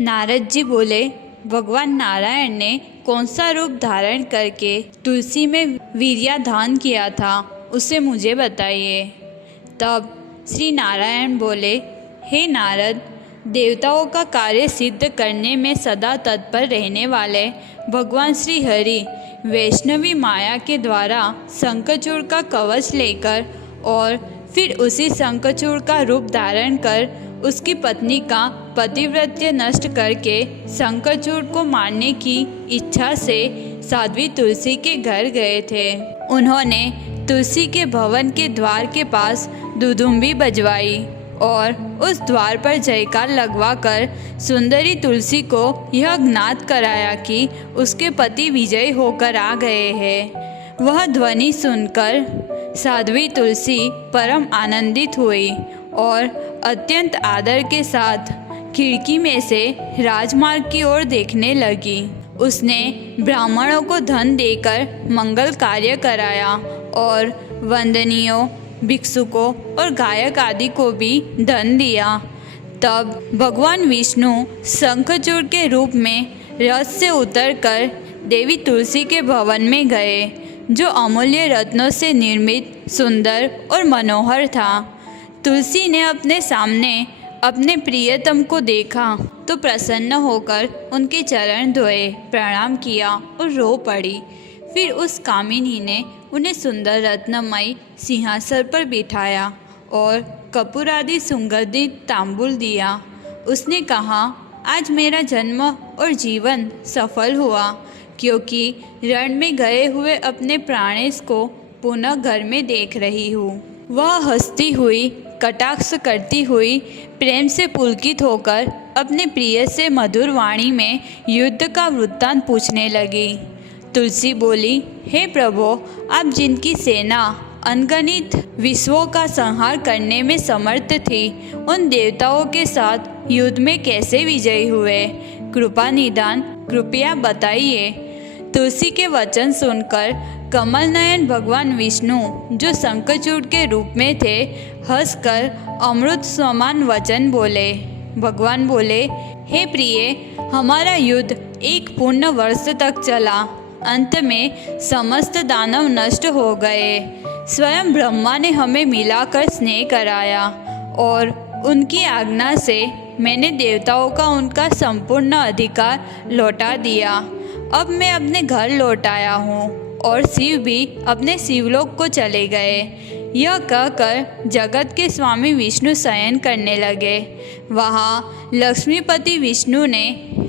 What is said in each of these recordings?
नारद जी बोले, भगवान नारायण ने कौन सा रूप धारण करके तुलसी में वीर्याधान किया था, उसे मुझे बताइए। तब श्री नारायण बोले, हे नारद, देवताओं का कार्य सिद्ध करने में सदा तत्पर रहने वाले भगवान श्री हरि वैष्णवी माया के द्वारा शंखचूड़ का कवच लेकर और फिर उसी शंखचूड़ का रूप धारण कर उसकी पत्नी का पतिव्रत्य नष्ट करके शंखचूड़ को मारने की इच्छा से साध्वी तुलसी के घर गए थे। उन्होंने तुलसी के भवन के द्वार के पास दुदुम्बी बजवाई और उस द्वार पर जयकार लगवाकर सुंदरी तुलसी को यह ज्ञात कराया कि उसके पति विजयी होकर आ गए हैं। वह ध्वनि सुनकर साध्वी तुलसी परम आनंदित हुई और अत्यंत आदर के साथ खिड़की में से राजमार्ग की ओर देखने लगी। उसने ब्राह्मणों को धन देकर मंगल कार्य कराया और वंदनियों, भिक्षुकों और गायक आदि को भी धन दिया। तब भगवान विष्णु शंखचूड़ के रूप में रथ से उतरकर देवी तुलसी के भवन में गए, जो अमूल्य रत्नों से निर्मित, सुंदर और मनोहर था। तुलसी ने अपने सामने अपने प्रियतम को देखा तो प्रसन्न होकर उनके चरण धोए, प्रणाम किया और रो पड़ी। फिर उस कामिनी ने उन्हें सुंदर रत्नमयी सिंहासन पर बिठाया और कपूर आदि सुगंधित तांबूल दिया। उसने कहा, आज मेरा जन्म और जीवन सफल हुआ, क्योंकि रण में गए हुए अपने प्राणेश को पुनः घर में देख रही हूँ। वह हंसती हुई, कटाक्ष करती हुई, प्रेम से पुलकित होकर अपने प्रिय से मधुर वाणी में युद्ध का वृत्तांत पूछने लगी। तुलसी बोली, हे प्रभु, आप जिनकी सेना अनगणित विश्वों का संहार करने में समर्थ थी, उन देवताओं के साथ युद्ध में कैसे विजयी हुए? कृपा निदान कृपया बताइए। तुलसी के वचन सुनकर कमल नयन भगवान विष्णु, जो शंखचूड़ के रूप में थे, हंसकर अमृत समान वचन बोले। भगवान बोले, हे प्रिय, हमारा युद्ध 1 पूर्ण वर्ष तक चला। अंत में समस्त दानव नष्ट हो गए। स्वयं ब्रह्मा ने हमें मिलाकर स्नेह कराया और उनकी आज्ञा से मैंने देवताओं का उनका संपूर्ण अधिकार लौटा दिया। अब मैं अपने घर लौट आया हूँ और शिव भी अपने शिवलोक को चले गए। यह कहकर जगत के स्वामी विष्णु शयन करने लगे। वहाँ लक्ष्मीपति विष्णु ने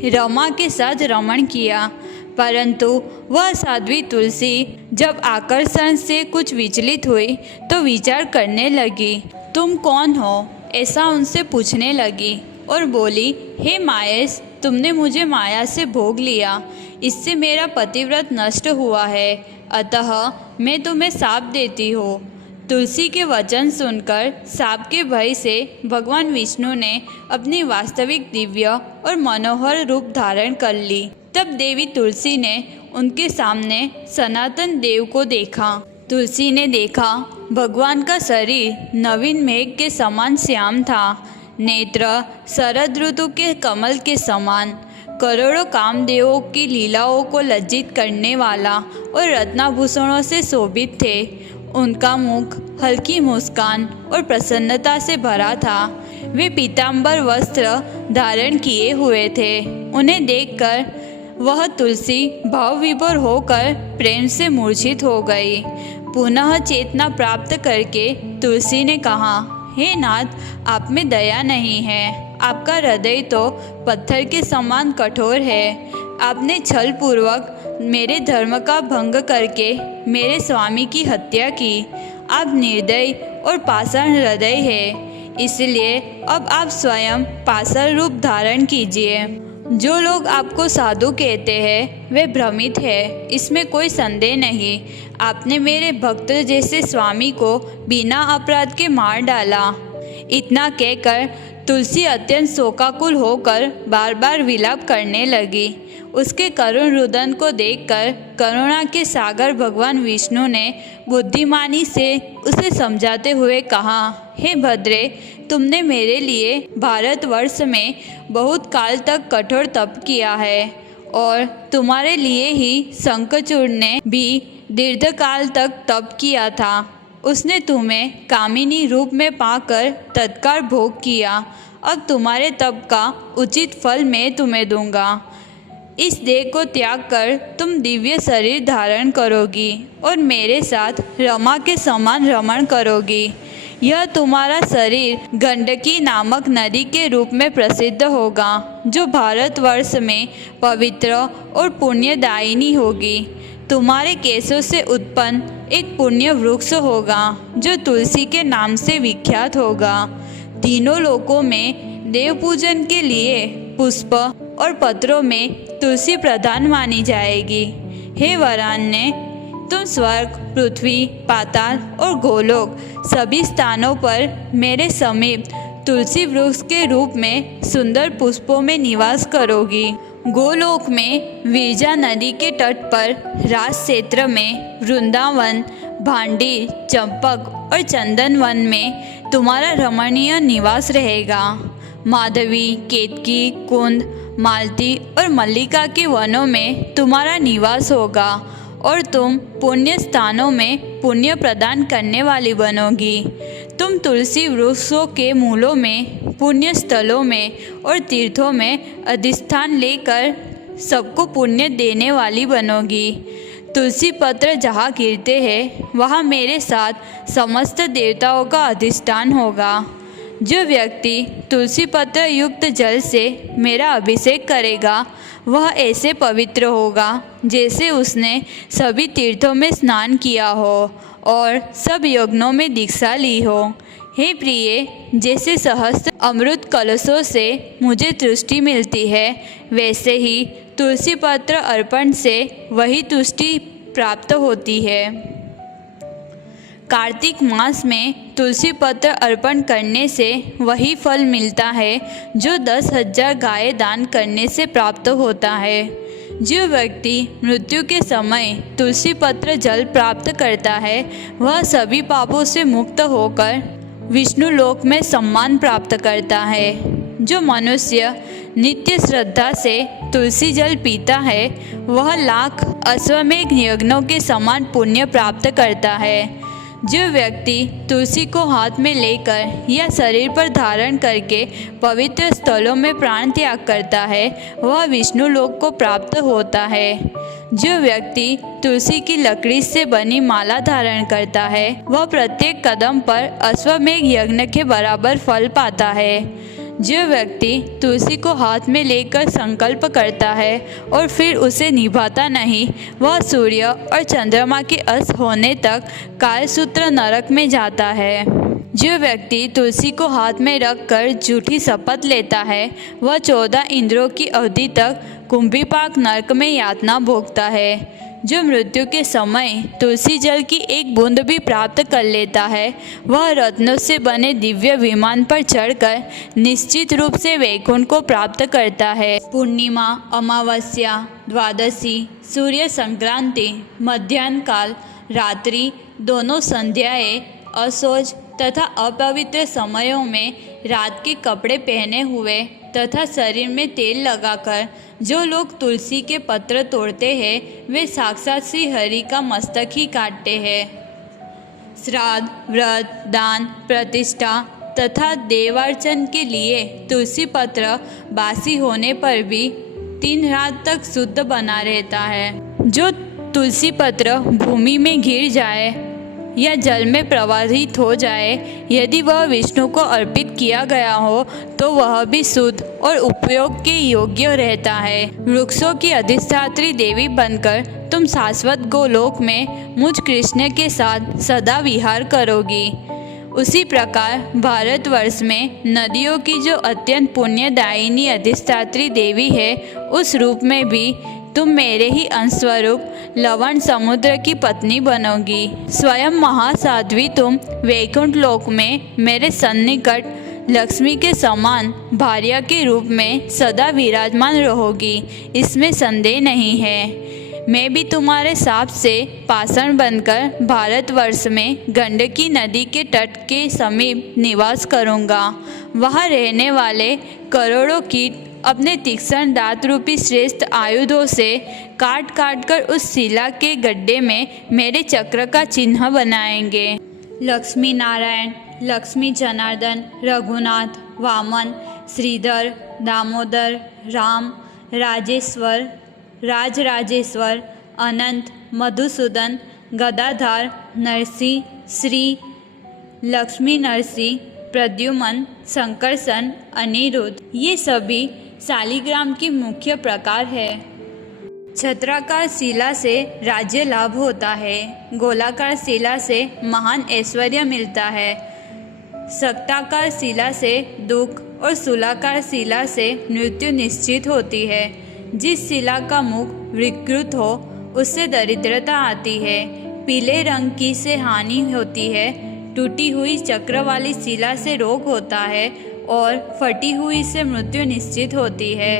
रमा के साथ रमण किया, परंतु वह साध्वी तुलसी जब आकर्षण से कुछ विचलित हुई तो विचार करने लगी। तुम कौन हो? ऐसा उनसे पूछने लगी और बोली, हे माहेश, तुमने मुझे माया से भोग लिया, इससे मेरा पतिव्रत नष्ट हुआ है, अतः मैं तुम्हें शाप देती हूँ। तुलसी के वचन सुनकर शाप के भय से भगवान विष्णु ने अपनी वास्तविक दिव्य और मनोहर रूप धारण कर ली। तब देवी तुलसी ने उनके सामने सनातन देव को देखा। तुलसी ने देखा भगवान का शरीर नवीन मेघ के समान श्याम था, नेत्र शरद ऋतु के कमल के समान, करोड़ों कामदेवों की लीलाओं को लज्जित करने वाला और रत्नाभूषणों से शोभित थे। उनका मुख हल्की मुस्कान और प्रसन्नता से भरा था। वे पीतांबर वस्त्र धारण किए हुए थे। उन्हें देखकर वह तुलसी भाव विभोर होकर प्रेम से मूर्छित हो गई। पुनः चेतना प्राप्त करके तुलसी ने कहा, हे नाथ, आप में दया नहीं है। आपका हृदय तो पत्थर के समान कठोर है। आपने छल पूर्वक मेरे धर्म का भंग करके मेरे स्वामी की हत्या की। आप निर्दयी और पाषाण हृदय है, इसलिए अब आप स्वयं पाषाण रूप धारण कीजिए। जो लोग आपको साधु कहते हैं वे भ्रमित है, इसमें कोई संदेह नहीं। आपने मेरे भक्त जैसे स्वामी को बिना अपराध के मार डाला। इतना कहकर तुलसी अत्यंत शोकाकुल होकर बार बार विलाप करने लगी। उसके करुण रुदन को देखकर करुणा के सागर भगवान विष्णु ने बुद्धिमानी से उसे समझाते हुए कहा, हे भद्रे, तुमने मेरे लिए भारतवर्ष में बहुत काल तक कठोर तप किया है और तुम्हारे लिए ही शंखचूड़ ने भी दीर्घकाल तक तप किया था। उसने तुम्हें कामिनी रूप में पाकर तत्काल भोग किया। अब तुम्हारे तप का उचित फल मैं तुम्हें दूंगा। इस देह को त्याग कर तुम दिव्य शरीर धारण करोगी और मेरे साथ रमा के समान रमण करोगी। यह तुम्हारा शरीर गंडकी नामक नदी के रूप में प्रसिद्ध होगा, जो भारतवर्ष में पवित्र और पुण्यदायिनी होगी। तुम्हारे केशों से उत्पन्न एक पुण्य वृक्ष होगा, जो तुलसी के नाम से विख्यात होगा। तीनों लोकों में देव पूजन के लिए पुष्प और पत्रों में तुलसी प्रधान मानी जाएगी। हे वरान्य, तुम स्वर्ग, पृथ्वी, पाताल और गोलोक सभी स्थानों पर मेरे समीप तुलसी वृक्ष के रूप में सुंदर पुष्पों में निवास करोगी। गोलोक में विरजा नदी के तट पर राज क्षेत्र में वृंदावन, भांडी, चंपक और चंदन वन में तुम्हारा रमणीय निवास रहेगा। माधवी, केतकी, कुंद, मालती और मल्लिका के वनों में तुम्हारा निवास होगा और तुम पुण्य स्थानों में पुण्य प्रदान करने वाली बनोगी। तुम तुलसी वृक्षों के मूलों में, पुण्य स्थलों में और तीर्थों में अधिष्ठान लेकर सबको पुण्य देने वाली बनोगी। तुलसी पत्र जहाँ गिरते हैं वहाँ मेरे साथ समस्त देवताओं का अधिष्ठान होगा। जो व्यक्ति तुलसी पत्र युक्त जल से मेरा अभिषेक करेगा वह ऐसे पवित्र होगा जैसे उसने सभी तीर्थों में स्नान किया हो और सब यज्ञों में दीक्षा ली हो। हे प्रिय, जैसे सहस्त्र अमृत कलशों से मुझे तुष्टि मिलती है, वैसे ही तुलसी पत्र अर्पण से वही तुष्टि प्राप्त होती है। कार्तिक मास में तुलसी पत्र अर्पण करने से वही फल मिलता है जो 10,000 गायें दान करने से प्राप्त होता है। जो व्यक्ति मृत्यु के समय तुलसी पत्र जल प्राप्त करता है वह सभी पापों से मुक्त होकर विष्णु लोक में सम्मान प्राप्त करता है। जो मनुष्य नित्य श्रद्धा से तुलसी जल पीता है वह लाख अश्वमेघ यज्ञों के समान पुण्य प्राप्त करता है। जो व्यक्ति तुलसी को हाथ में लेकर या शरीर पर धारण करके पवित्र स्थलों में प्राण त्याग करता है वह विष्णु लोक को प्राप्त होता है। जो व्यक्ति तुलसी की लकड़ी से बनी माला धारण करता है वह प्रत्येक कदम पर अश्वमेघ यज्ञ के बराबर फल पाता है। जो व्यक्ति तुलसी को हाथ में लेकर संकल्प करता है और फिर उसे निभाता नहीं वह सूर्य और चंद्रमा के अस्त होने तक कालसूत्र नरक में जाता है। जो व्यक्ति तुलसी को हाथ में रखकर झूठी शपथ लेता है वह 14 इंद्रों की अवधि तक कुंभीपाक नरक में यातना भोगता है। जो मृत्यु के समय तुलसी जल की एक बूंद भी प्राप्त कर लेता है वह रत्नों से बने दिव्य विमान पर चढ़कर निश्चित रूप से वैकुंठ को प्राप्त करता है। पूर्णिमा, अमावस्या, द्वादशी, सूर्य संक्रांति, मध्याह्न काल, रात्रि, दोनों संध्याएं, असोज तथा अपवित्र समयों में रात के कपड़े पहने हुए तथा शरीर में तेल लगाकर जो लोग तुलसी के पत्र तोड़ते हैं वे साक्षात श्री हरि का मस्तक ही काटते हैं। श्राद्ध, व्रत, दान, प्रतिष्ठा तथा देवार्चन के लिए तुलसी पत्र बासी होने पर भी 3 रात तक शुद्ध बना रहता है। जो तुलसी पत्र भूमि में गिर जाए या जल में प्रवाहित हो जाए, यदि वह विष्णु को अर्पित किया गया हो तो वह भी शुद्ध और उपयोग के योग्य रहता है। वृक्षों की अधिष्ठात्री देवी बनकर तुम शाश्वत गोलोक में मुझ कृष्ण के साथ सदा विहार करोगी। उसी प्रकार भारतवर्ष में नदियों की जो अत्यंत पुण्यदायिनी अधिष्ठात्री देवी है उस रूप में भी तुम मेरे ही अंशस्वरूप लवण समुद्र की पत्नी बनोगी। स्वयं महासाध्वी तुम वैकुंठ लोक में मेरे सन्निकट लक्ष्मी के समान भार्या के रूप में सदा विराजमान रहोगी, इसमें संदेह नहीं है। मैं भी तुम्हारे साप से पाषाण बनकर भारतवर्ष में गंडकी नदी के तट के समीप निवास करूँगा। वहाँ रहने वाले करोड़ों कीट अपने तीक्ष्ण दांत रूपी श्रेष्ठ आयुधों से काट काट कर उस शिला के गड्ढे में मेरे चक्र का चिन्ह बनाएंगे। लक्ष्मी नारायण, लक्ष्मी जनार्दन, रघुनाथ, वामन, श्रीधर, दामोदर, राम, राजेश्वर, राजराजेश्वर, अनंत, मधुसूदन, गदाधर, नरसिंह, श्री, लक्ष्मी नरसिंह, प्रद्युमन, संकर्षण, अनिरुद्ध, ये सभी शालिग्राम की मुख्य प्रकार है। छत्राकार शिला से राज्य लाभ होता है, गोलाकार शिला से महान ऐश्वर्य मिलता है, शक्ताकार शिला से दुख और शूलाकार शिला से मृत्यु निश्चित होती है। जिस शिला का मुख विकृत हो उससे दरिद्रता आती है, पीले रंग की से हानि होती है, टूटी हुई चक्र वाली शिला से रोग होता है और फटी हुई से मृत्यु निश्चित होती है।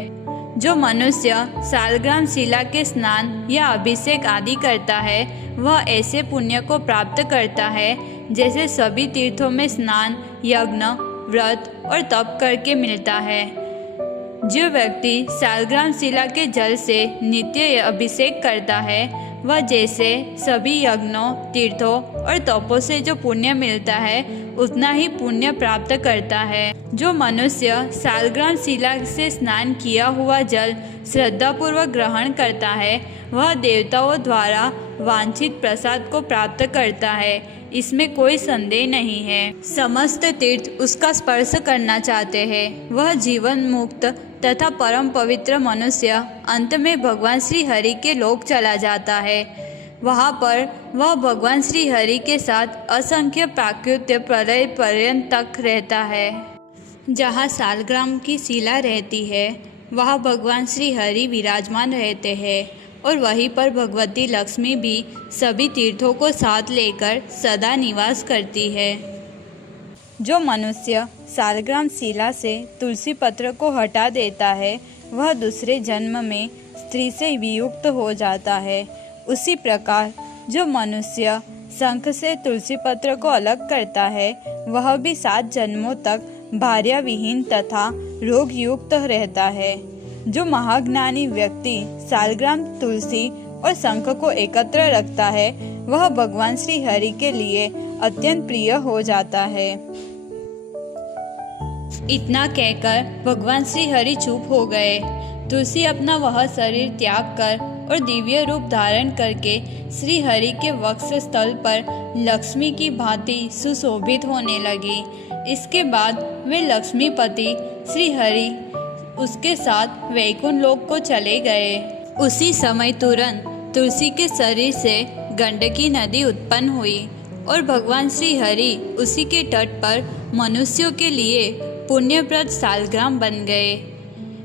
जो मनुष्य शालग्राम शिला के स्नान या अभिषेक आदि करता है वह ऐसे पुण्य को प्राप्त करता है जैसे सभी तीर्थों में स्नान, यज्ञ, व्रत और तप करके मिलता है। जो व्यक्ति शालग्राम शिला के जल से नित्य अभिषेक करता है वह जैसे सभी यज्ञों, तीर्थों और तपों से जो पुण्य मिलता है उतना ही पुण्य प्राप्त करता है। जो मनुष्य शालग्राम शिला से स्नान किया हुआ जल श्रद्धापूर्वक ग्रहण करता है वह देवताओं द्वारा वांछित प्रसाद को प्राप्त करता है, इसमें कोई संदेह नहीं है। समस्त तीर्थ उसका स्पर्श करना चाहते हैं। वह जीवन मुक्त तथा परम पवित्र मनुष्य अंत में भगवान श्री हरि के लोक चला जाता है। वहाँ पर वह भगवान श्री हरि के साथ असंख्य प्राकृत्य प्रलय पर्यंत तक रहता है। जहाँ शालग्राम की शिला रहती है वहाँ भगवान श्री हरि विराजमान रहते हैं और वहीं पर भगवती लक्ष्मी भी सभी तीर्थों को साथ लेकर सदा निवास करती है। जो मनुष्य शालग्राम शिला से तुलसी पत्र को हटा देता है वह दूसरे जन्म में स्त्री से वियुक्त हो जाता है। उसी प्रकार जो मनुष्य शंख से तुलसी पत्र को अलग करता है वह भी 7 जन्मों तक भार्या विहीन तथा रोग युक्त रहता है। जो महाज्ञानी व्यक्ति शालग्राम, तुलसी और शंख को एकत्र रखता है वह भगवान श्री हरि के लिए अत्यंत प्रिय हो जाता है। इतना कहकर भगवान श्री हरि चुप हो गए। तुलसी अपना वह शरीर त्याग कर और दिव्य रूप धारण करके श्री हरि के वक्ष स्थल पर लक्ष्मी की भांति सुशोभित होने लगी। इसके बाद वे लक्ष्मीपति श्री हरि उसके साथ वैकुंठ लोक को चले गए। उसी समय तुरंत तुलसी के शरीर से गंडकी नदी उत्पन्न हुई और भगवान श्री हरि उसी के तट पर मनुष्यों के लिए पुण्यप्रद शालग्राम बन गए।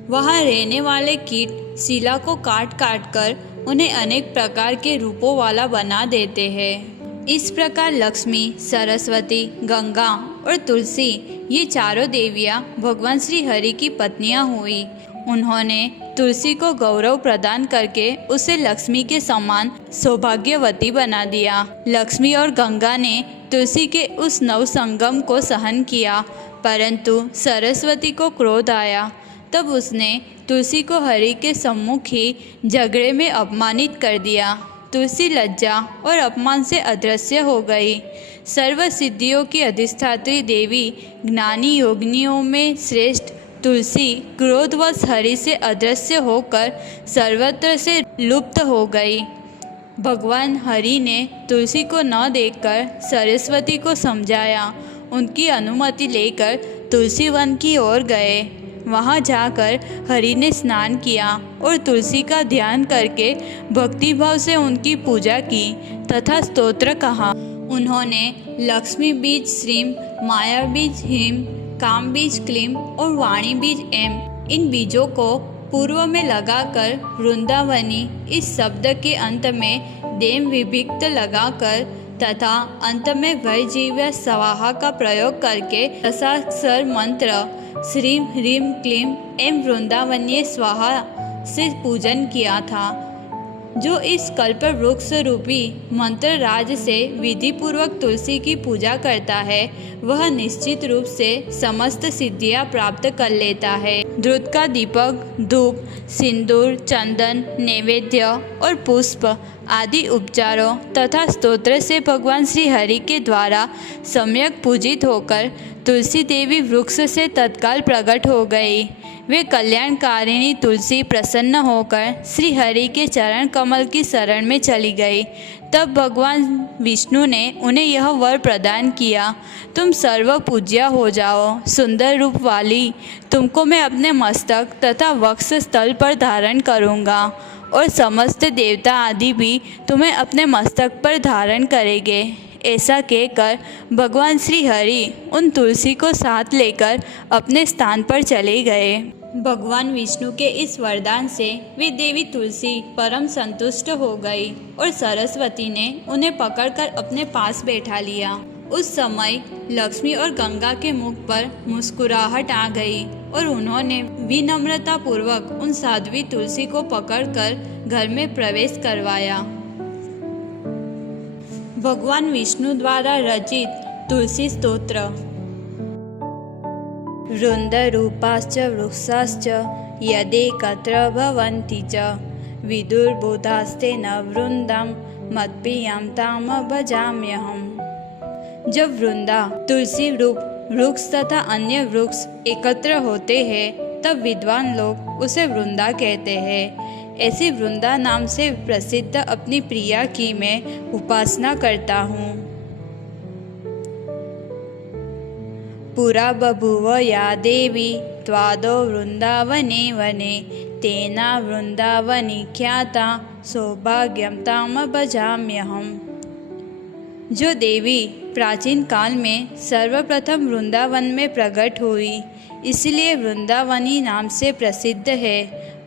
वहाँ रहने वाले कीट शिला को काट काट कर उन्हें अनेक प्रकार के रूपों वाला बना देते हैं। इस प्रकार लक्ष्मी, सरस्वती, गंगा और तुलसी ये चारों देवियाँ भगवान श्री हरि की पत्नियाँ हुई। उन्होंने तुलसी को गौरव प्रदान करके उसे लक्ष्मी के समान सौभाग्यवती बना दिया। लक्ष्मी और गंगा ने तुलसी के उस नवसंगम को सहन किया, परंतु सरस्वती को क्रोध आया। तब उसने तुलसी को हरि के सम्मुख ही झगड़े में अपमानित कर दिया। तुलसी लज्जा और अपमान से अदृश्य हो गई। सर्व सिद्धियों की अधिष्ठात्री देवी, ज्ञानी योगिनियों में श्रेष्ठ तुलसी क्रोधवश हरि से अदृश्य होकर सर्वत्र से लुप्त हो गई। भगवान हरि ने तुलसी को न देखकर सरस्वती को समझाया। उनकी अनुमति लेकर तुलसी वन की ओर गए। वहाँ जाकर हरि ने स्नान किया और तुलसी का ध्यान करके भक्तिभाव से उनकी पूजा की तथा स्तोत्र कहा। उन्होंने लक्ष्मी बीज श्रीम, माया बीज ह्रीम, काम बीज क्लीम और वाणी बीज एम इन बीजों को पूर्व में लगाकर वृंदावनी इस शब्द के अंत में देम विभक्त लगाकर तथा अंत में वैजीव्य स्वाहा का प्रयोग करके दशाक्षर मंत्र श्रीम ह्रीम क्लीम एम वृंदावनीय स्वाहा से पूजन किया था। जो इस कल्प वृक्ष रूपी मंत्र राज से विधि पूर्वक तुलसी की पूजा करता है वह निश्चित रूप से समस्त सिद्धियां प्राप्त कर लेता है। दूध का दीपक, धूप, सिंदूर, चंदन, नैवेद्य और पुष्प आदि उपचारों तथा स्तोत्र से भगवान श्री हरि के द्वारा सम्यक पूजित होकर तुलसी देवी वृक्ष से तत्काल प्रकट हो गई। वे कल्याणकारिणी तुलसी प्रसन्न होकर श्री हरि के चरण कमल की शरण में चली गई। तब भगवान विष्णु ने उन्हें यह वर प्रदान किया, तुम सर्व पूज्य हो जाओ। सुंदर रूप वाली तुमको मैं अपने मस्तक तथा वक्ष स्थल पर धारण करूँगा और समस्त देवता आदि भी तुम्हें अपने मस्तक पर धारण करेंगे। ऐसा कहकर भगवान श्री हरि उन तुलसी को साथ लेकर अपने स्थान पर चले गए। भगवान विष्णु के इस वरदान से वे देवी तुलसी परम संतुष्ट हो गई और सरस्वती ने उन्हें पकड़कर अपने पास बैठा लिया। उस समय लक्ष्मी और गंगा के मुख पर मुस्कुराहट आ गई और उन्होंने विनम्रता पूर्वक उन साध्वी तुलसी को पकड़कर घर में प्रवेश करवाया। भगवान विष्णु द्वारा रचित तुलसी स्तोत्र। वृन्दरूपाश्च वृक्षाश्च यदेकत्र भवन्ति च विदुर्बोधास्ते न वृन्दं मत्प्रियं ताम भजाम्यहम्। जब वृंदा, तुलसी रूप वृक्ष तथा अन्य वृक्ष एकत्र होते हैं तब विद्वान लोग उसे वृंदा कहते हैं। ऐसी वृंदा नाम से प्रसिद्ध अपनी प्रिया की मैं उपासना करता हूँ। पुरा बभूव या देवी त्वादो वृंदावने वने तेना वृंदावनी ख्याता सौभाग्यं ताम भजाम्यहम्। जो देवी प्राचीन काल में सर्वप्रथम वृंदावन में प्रकट हुई, इसलिए वृंदावनी नाम से प्रसिद्ध है,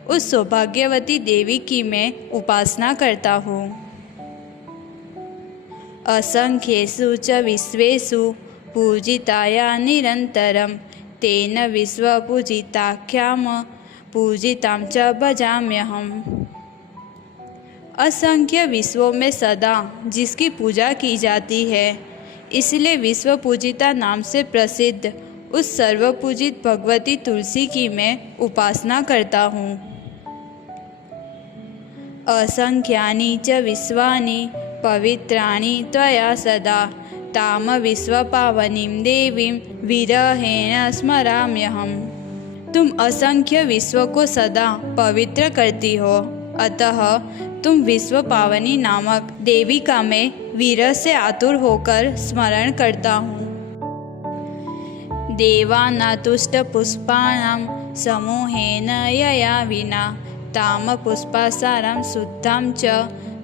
उस सौभाग्यवती देवी की मैं उपासना करता हूँ। असंख्येषु च विश्वेषु पूजिताया निरंतरम तेन विश्वपूजिताख्याम पूजितां च भजाम्यहम्। असंख्य विश्वों में सदा जिसकी पूजा की जाती है, इसलिए विश्व पूजिता नाम से प्रसिद्ध उस सर्वपूजित भगवती तुलसी की मैं उपासना करता हूँ। असंख्यानि च विश्वानि पवित्राणि त्वया सदा ताम विश्वपावनीं देवीं विरहेण स्मराम्यहम्। तुम असंख्य विश्व को सदा पवित्र करती हो, अतः तुम विश्व पावनी नामक देवी का मैं विरह से आतुर होकर स्मरण करता हूँ। देवानातुष्ट पुष्पाणां समूहेन यया विना ताम पुष्पासारं शुद्धां च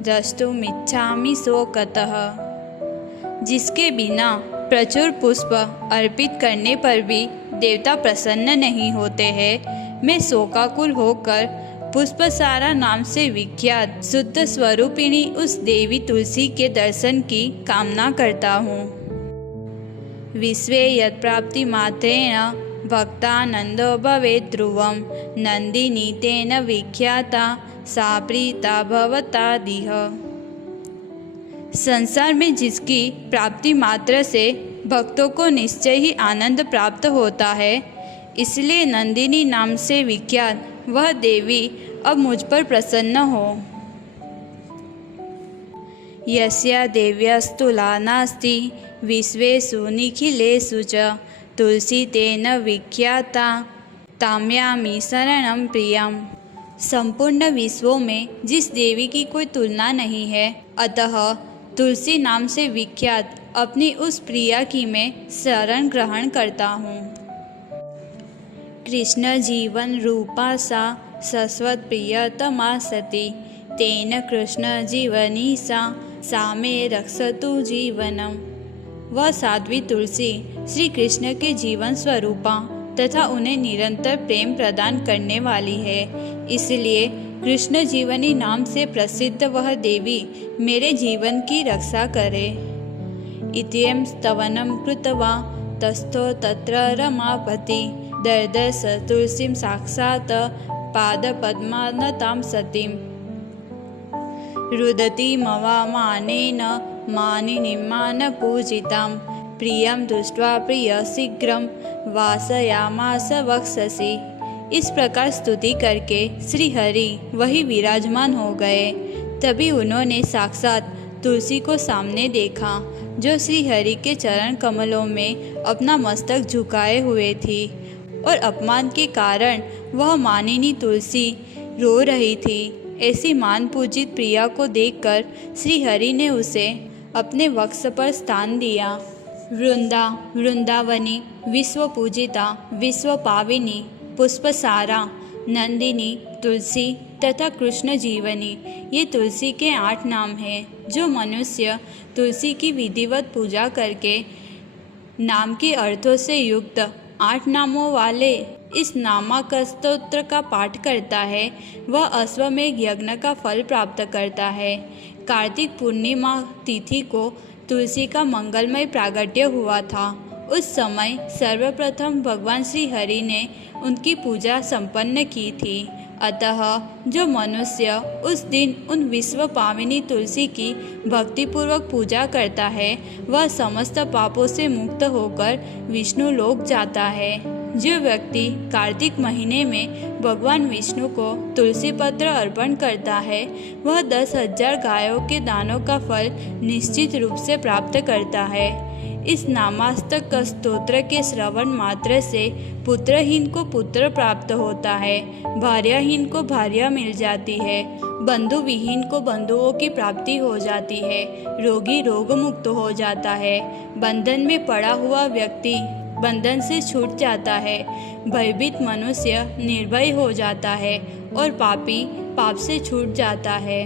द्रष्टुमिच्छामि शोकतः। जिसके बिना प्रचुर पुष्प अर्पित करने पर भी देवता प्रसन्न नहीं होते हैं, मैं शोकाकुल होकर पुष्पसारा नाम से विख्यात शुद्ध स्वरूपिणी उस देवी तुलसी के दर्शन की कामना करता हूँ। विश्वे यत् प्राप्ति मात्रेण भक्तानंदो भवेत् ध्रुवं नंदिनी तेन विख्याता सा प्रीता भवतादिह। संसार में जिसकी प्राप्ति मात्र से भक्तों को निश्चय ही आनंद प्राप्त होता है, इसलिए नंदिनी नाम से विख्यात वह देवी अब मुझ पर प्रसन्न हो। यस्या देव्यस्तुला नास्ति विश्वेषु निखिलेषु च तुलसी तेन विख्याता ताम्यामि शरणं प्रियम। संपूर्ण विश्वों में जिस देवी की कोई तुलना नहीं है, अतः तुलसी नाम से विख्यात अपनी उस प्रिया की मैं शरण ग्रहण करता हूँ। कृष्ण जीवन रूपा सा शाश्वत प्रियतमा सती तेन कृष्ण जीवनी सा मे रक्षतु जीवनम। वह साध्वी तुलसी श्री कृष्ण के जीवन स्वरूपा तथा उन्हें निरंतर प्रेम प्रदान करने वाली है, इसलिए कृष्ण जीवनी नाम से प्रसिद्ध वह देवी मेरे जीवन की रक्षा करे। इत्यं स्तवनं कृत्वा तस्थो तत्र रमापति दर्दस तुलसीं साक्षात् पादपद्मानतां सतीं। रुदति मवा मानेन मानिनिमान पूजितां प्रियं दृष्ट्वा प्रिय शीघ्रं वासयामास वक्षसि। इस प्रकार स्तुति करके श्री हरि वही विराजमान हो गए। तभी उन्होंने साक्षात तुलसी को सामने देखा, जो श्री हरि के चरण कमलों में अपना मस्तक झुकाए हुए थी और अपमान के कारण वह मानिनी तुलसी रो रही थी। ऐसी मान पूजित प्रिया को देखकर श्री हरि ने उसे अपने वक्ष पर स्थान दिया। वृंदावनी विश्व पूजिता विश्व पाविनी पुष्पसारा नंदिनी तुलसी तथा कृष्ण जीवनी, ये तुलसी के 8 नाम हैं। जो मनुष्य तुलसी की विधिवत पूजा करके नाम के अर्थों से युक्त 8 नामों वाले इस नामाकस्तोत्र का पाठ करता है, वह अश्वमेघ यज्ञ का फल प्राप्त करता है। कार्तिक पूर्णिमा तिथि को तुलसी का मंगलमय प्रागट्य हुआ था। उस समय सर्वप्रथम भगवान श्री हरि ने उनकी पूजा संपन्न की थी। अतः जो मनुष्य उस दिन उन विश्व पाविनी तुलसी की भक्तिपूर्वक पूजा करता है, वह समस्त पापों से मुक्त होकर विष्णु लोक जाता है। जो व्यक्ति कार्तिक महीने में भगवान विष्णु को तुलसी पत्र अर्पण करता है, वह 10,000 गायों के दानों का फल निश्चित रूप से प्राप्त करता है। इस नामास्तक स्तोत्र के श्रवण मात्र से पुत्रहीन को पुत्र प्राप्त होता है, भार्याहीन को भार्या मिल जाती है, बंधु विहीन को बंधुओं की प्राप्ति हो जाती है, रोगी रोग मुक्त हो जाता है, बंधन में पड़ा हुआ व्यक्ति बंधन से छूट जाता है, भयभीत मनुष्य निर्भय हो जाता है और पापी पाप से छूट जाता है।